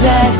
Melekler